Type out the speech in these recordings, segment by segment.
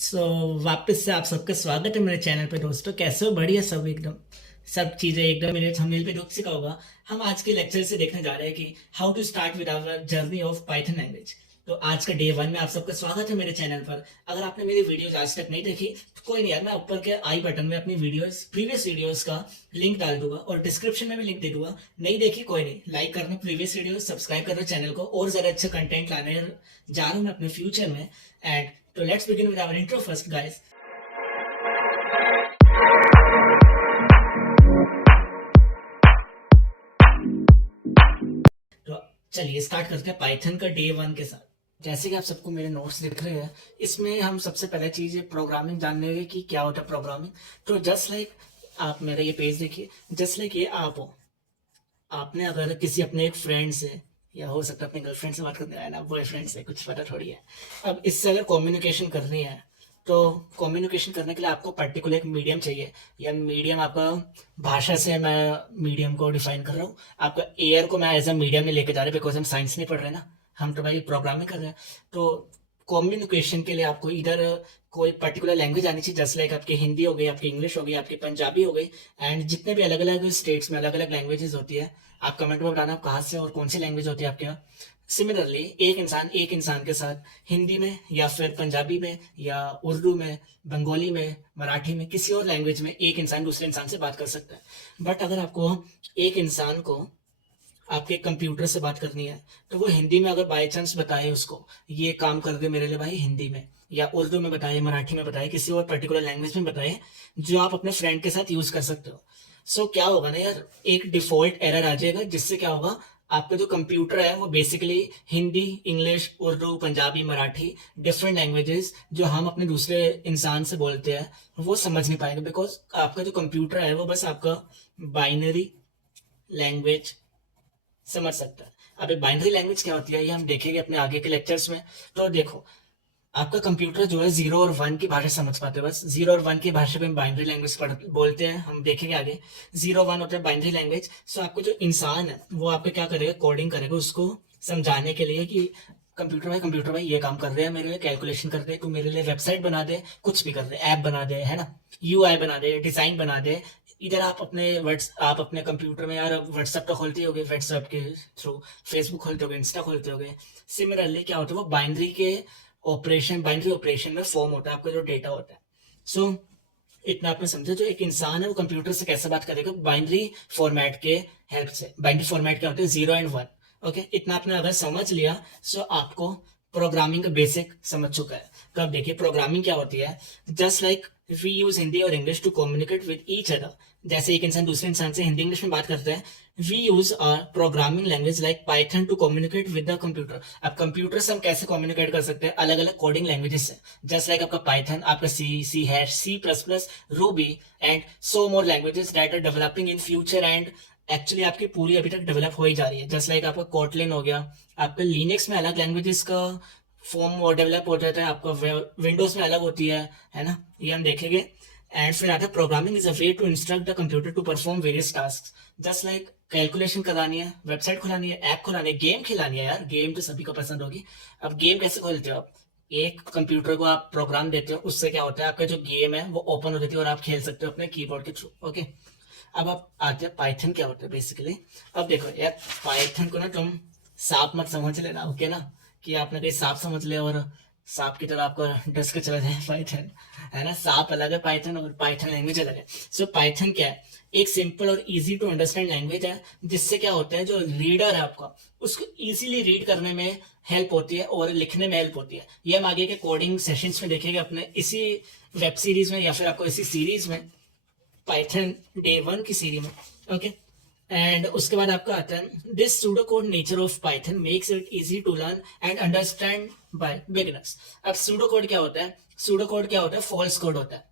सो वापस से आप सबका स्वागत है मेरे चैनल पे दोस्तों। कैसे हो? बढ़िया सब एकदम। सब चीज़ें एकदम मेरे थंबनेल पे देख सीखा होगा। हम आज के लेक्चर से देखने जा रहे हैं कि how to start with our journey of Python language. तो आज का डे 1 में आप सबका स्वागत है मेरे चैनल पर। अगर आपने मेरी वीडियोज आज तक नहीं देखी तो कोई नहीं यार, मैं ऊपर के आई बटन में अपनी वीडियोस प्रीवियस वीडियोस का लिंक डाल दूंगा और डिस्क्रिप्शन में भी लिंक दे दूंगा। नहीं देखी कोई नहीं, लाइक करना प्रीवियस वीडियो, सब्सक्राइब करना चैनल को, और ज्यादा अच्छा कंटेंट लाने जा रहा हूँ मैं अपने फ्यूचर में। एंड तो let's begin with our intro first guys. तो चलिए स्टार्ट करते हैं पाइथन का डे 1 के साथ। जैसे कि आप सबको मेरे नोट्स दिख रहे हैं, इसमें हम सबसे पहले चीज ये प्रोग्रामिंग जानने लगे कि क्या होता है प्रोग्रामिंग। तो जस्ट लाइक आप मेरा ये पेज देखिए, जस्ट लाइक ये आप हो। आपने अगर किसी अपने एक फ्रेंड से, या हो सकता है अपनी गर्लफ्रेंड से बात करने आया ना, बॉयफ्रेंड से, कुछ पता थोड़ी है। अब इससे अगर कम्युनिकेशन करनी है तो कम्युनिकेशन करने के लिए आपको पर्टिकुलर एक मीडियम चाहिए। या मीडियम आपका, भाषा से मैं मीडियम को डिफाइन कर रहा हूँ। आपका एयर को मैं एज अ मीडियम में लेके जा रहे, बिकॉज हम साइंस नहीं पढ़ रहे ना, हम तो भाई प्रोग्रामिंग कर रहे हैं। तो कम्युनिकेशन के लिए आपको इधर कोई पर्टिकुलर लैंग्वेज आनी चाहिए। जस्ट लाइक आपकी हिंदी हो गई, आपकी इंग्लिश हो गई, आपकी पंजाबी हो गई, एंड जितने भी अलग अलग स्टेट्स में अलग अलग लैंग्वेजेस होती है। आप कमेंट में बताना आप कहाँ से और कौन सी लैंग्वेज होती है आपके यहाँ। सिमिलरली एक इंसान के साथ हिंदी में या फिर पंजाबी में या उर्दू में, बंगाली में, मराठी में, किसी और लैंग्वेज में एक इंसान दूसरे इंसान से बात कर सकता है। बट अगर आपको एक इंसान को आपके कंप्यूटर से बात करनी है तो वो हिंदी में अगर बाय चांस बताए उसको, ये काम कर दे मेरे लिए भाई हिंदी में, या उर्दू में बताए, मराठी में बताए, किसी और पर्टिकुलर लैंग्वेज में बताए जो आप अपने फ्रेंड के साथ यूज कर सकते हो। सो क्या होगा ना यार, एक डिफॉल्ट एरर आ जाएगा, जिससे क्या होगा, आपका जो कंप्यूटर है वो basically Hindi, English, Urdu, Punjabi, Marathi, different languages जो हम अपने दूसरे इंसान से बोलते हैं वो समझ नहीं पाएंगे, बिकॉज आपका जो कंप्यूटर है वो बस आपका बाइनरी लैंग्वेज समझ सकता है। अब एक बाइनरी लैंग्वेज क्या होती है ये हम देखेंगे अपने आगे के लेक्चर्स में। तो देखो, आपका कंप्यूटर जो है 0 और 1 की भाषा समझ पाते हैं, बस 0 और 1 की भाषा में बाइनरी लैंग्वेज बोलते हैं, हम देखेंगे आगे। 0 1 होता है बाइनरी लैंग्वेज। सो आपको जो इंसान है वो आपको क्या करेगा, कोडिंग करेगा उसको समझाने के लिए कि कंप्यूटर भाई ये काम कर रहे हैं, मेरे लिए कैलकुलेशन कर दे, तू मेरे लिए वेबसाइट बना दे, कुछ भी कर दे, ऐप बना दे, है ना, यूआई बना दे, डिजाइन बना दे। इधर आप अपने कंप्यूटर में यार व्हाट्सएप तो खोलते होगे, व्हाट्सएप के थ्रू फेसबुक खोलते होगे, इंस्टा खोलते होगे। सिमिलरली क्या होता है, वो बाइनरी ऑपरेशन में फॉर्म होता है आपका जो डेटा होता है। सो इतना आपने समझा, जो एक इंसान है वो कंप्यूटर से कैसे बात करेगा, बाइनरी फॉर्मेट के हेल्प से। बाइनरी फॉर्मेट क्या होते हैं, 0 और 1। ओके, इतना आपने अगर समझ लिया सो आपको प्रोग्रामिंग का बेसिक समझ चुका है। तो अब देखिए प्रोग्रामिंग क्या होती है। Just like we use Hindi और English to communicate with each other. जैसे एक इंसान दूसरे इंसान से हिंदी इंग्लिश में बात करते हैं, we use a programming language like Python to communicate with the computer. अब कंप्यूटर से हम कैसे कम्युनिकेट कर सकते हैं, अलग अलग कोडिंग लैंग्वेजेस से। जस्ट लाइक आपका पाइथन, आपका C#, C++, Ruby, and so more languages that are developing in future, and actually आपकी पूरी अभी तक डेवलप हो ही जा रही है। जस्ट लाइक आपका कोटलिन हो गया, आपका लिनक्स में अलग लैंग्वेजेस का फॉर्म और डेवलप हो जाता है, आपका विंडोज में अलग होती है ना, ये हम देखेंगे। एंड फिर आता है programming is a way to instruct the computer to perform various task. Just like calculation करानी है, वेबसाइट खुलानी है, ऐप खुलानी है, गेम खिलानी है, यार गेम तो सभी को पसंद होगी। अब गेम कैसे खोलते हो आप, एक कंप्यूटर को आप प्रोग्राम देते हो, उससे क्या होता है आपका जो गेम है वो ओपन हो जाती है और आप खेल सकते हो अपने कीबोर्ड के थ्रू। ओके, अब आप आते हैं पाइथन क्या होता है बेसिकली। अब देखो यार, पाइथन को ना तुम सांप मत समझ लेना, ओके ना, कि आपने कहीं सांप समझ लिया और सांप की तरह आपको डस के चला जाए पाइथन, है ना। सांप अलग है पाइथन, और पाइथन लैंग्वेज अलग है। सो पाइथन क्या है, एक सिंपल और इजी टू अंडरस्टैंड लैंग्वेज है, जिससे क्या होता है जो रीडर है आपका उसको इजीली रीड करने में हेल्प होती है और लिखने में हेल्प होती है। ये हम आगे के कोडिंग सेशंस में देखेंगे अपने इसी वेब सीरीज में, या फिर आपको इसी सीरीज में, पाइथन डे 1 की सीरीज में। ओके, एंड उसके बाद आपका आता है this pseudo code nature of Python makes it easy to learn and understand by beginners. अब सूडो कोड क्या होता है, सूडो कोड क्या होता है, फॉल्स कोड होता है।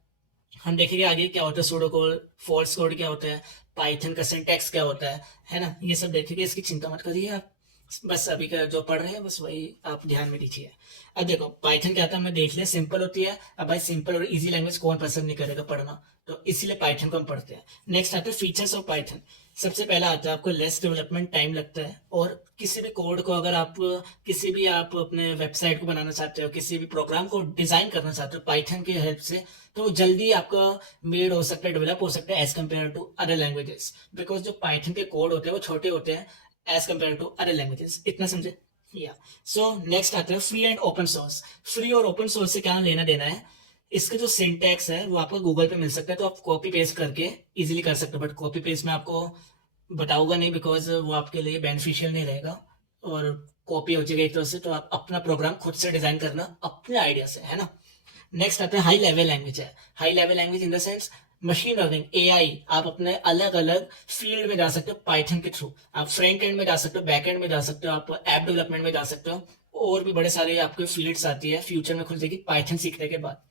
हम देखेंगे आगे क्या होता है सूडो कोड, फॉल्स कोड क्या होता है, पाइथन का सिंटैक्स क्या होता है ना, ये सब देखेंगे, इसकी चिंता मत करिए आप। बस अभी का जो पढ़ रहे हैं बस वही आप ध्यान में दीजिए। अब देखो पाइथन क्या आता है, हमने देख लिया सिंपल होती है। अब भाई सिंपल और इजी लैंग्वेज कौन पसंद नहीं करेगा पढ़ना, तो इसीलिए पाइथन को हम पढ़ते हैं। नेक्स्ट आते हैं फीचर्स ऑफ पाइथन। सबसे पहला आता है आपको लेस डेवलपमेंट टाइम लगता है, और किसी भी कोड को अगर आप किसी भी आप अपने वेबसाइट को बनाना चाहते हो, किसी भी प्रोग्राम को डिजाइन करना चाहते हो पाइथन की हेल्प से, तो जल्दी आपका मेड हो सकता है, डेवलप हो सकता है as compare to other languages. Because जो पाइथन के कोड होते हैं वो छोटे होते हैं as compare to other languages. इतना समझे? या सो नेक्स्ट आता है free and open source. Free और ओपन सोर्स से क्या लेना देना है, इसका जो सिंटैक्स है वो आपको गूगल पे मिल सकता है, तो आप कॉपी पेस्ट करके इजीली कर सकते हो। बट कॉपी पेस्ट में आपको बताऊंगा नहीं, बिकॉज वो आपके लिए बेनिफिशियल नहीं रहेगा और कॉपी हो जाएगा एक तरह से। तो आप अपना प्रोग्राम खुद से डिजाइन करना अपने आइडिया से, है ना। नेक्स्ट आता है हाई लेवल लैंग्वेज है। High level language in the sense machine learning, AI. आप अपने अलग अलग फील्ड में जा सकते हो पाइथन के थ्रू। आप फ्रंट एंड में जा सकते हो, बैक एंड में जा सकते हो, आप ऐप डेवलपमेंट में जा सकते हो, और भी बड़े सारे आपके फील्ड्स आती है फ्यूचर में खुल जाएगी पाइथन सीखने के बाद।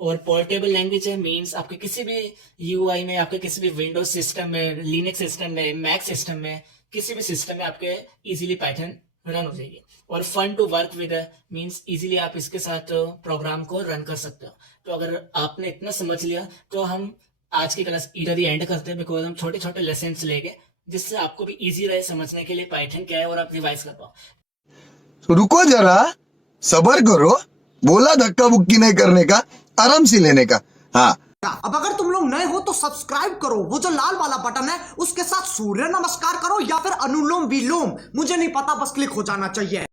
और पोर्टेबल लैंग्वेज है, मीन्स आपके किसी भी यूआई में, आपके किसी भी विंडोज सिस्टम में, लिनक्स सिस्टम में, मैक सिस्टम में, किसी भी सिस्टम में आपके इजीली पाइथन रन हो जाएगी। और fun to work with means easily आप इसके साथ प्रोग्राम को रन कर सकते हो। तो अगर आपने इतना समझ लिया तो हम आज की क्लास इधर ही एंड करते हैं, बिकॉज हम छोटे छोटे लेसन लेंगे जिससे आपको भी इजी रहे समझने के लिए पाइथन क्या है और आप रिवाइज कर पाओ। तो रुको जरा, सबर करो, बोला धक्का बुक्की नहीं करने का, आराम से लेने का। हाँ, अब अगर तुम लोग नए हो तो सब्सक्राइब करो, वो जो लाल वाला बटन है उसके साथ सूर्य नमस्कार करो या फिर अनुलोम विलोम, मुझे नहीं पता, बस क्लिक हो जाना चाहिए।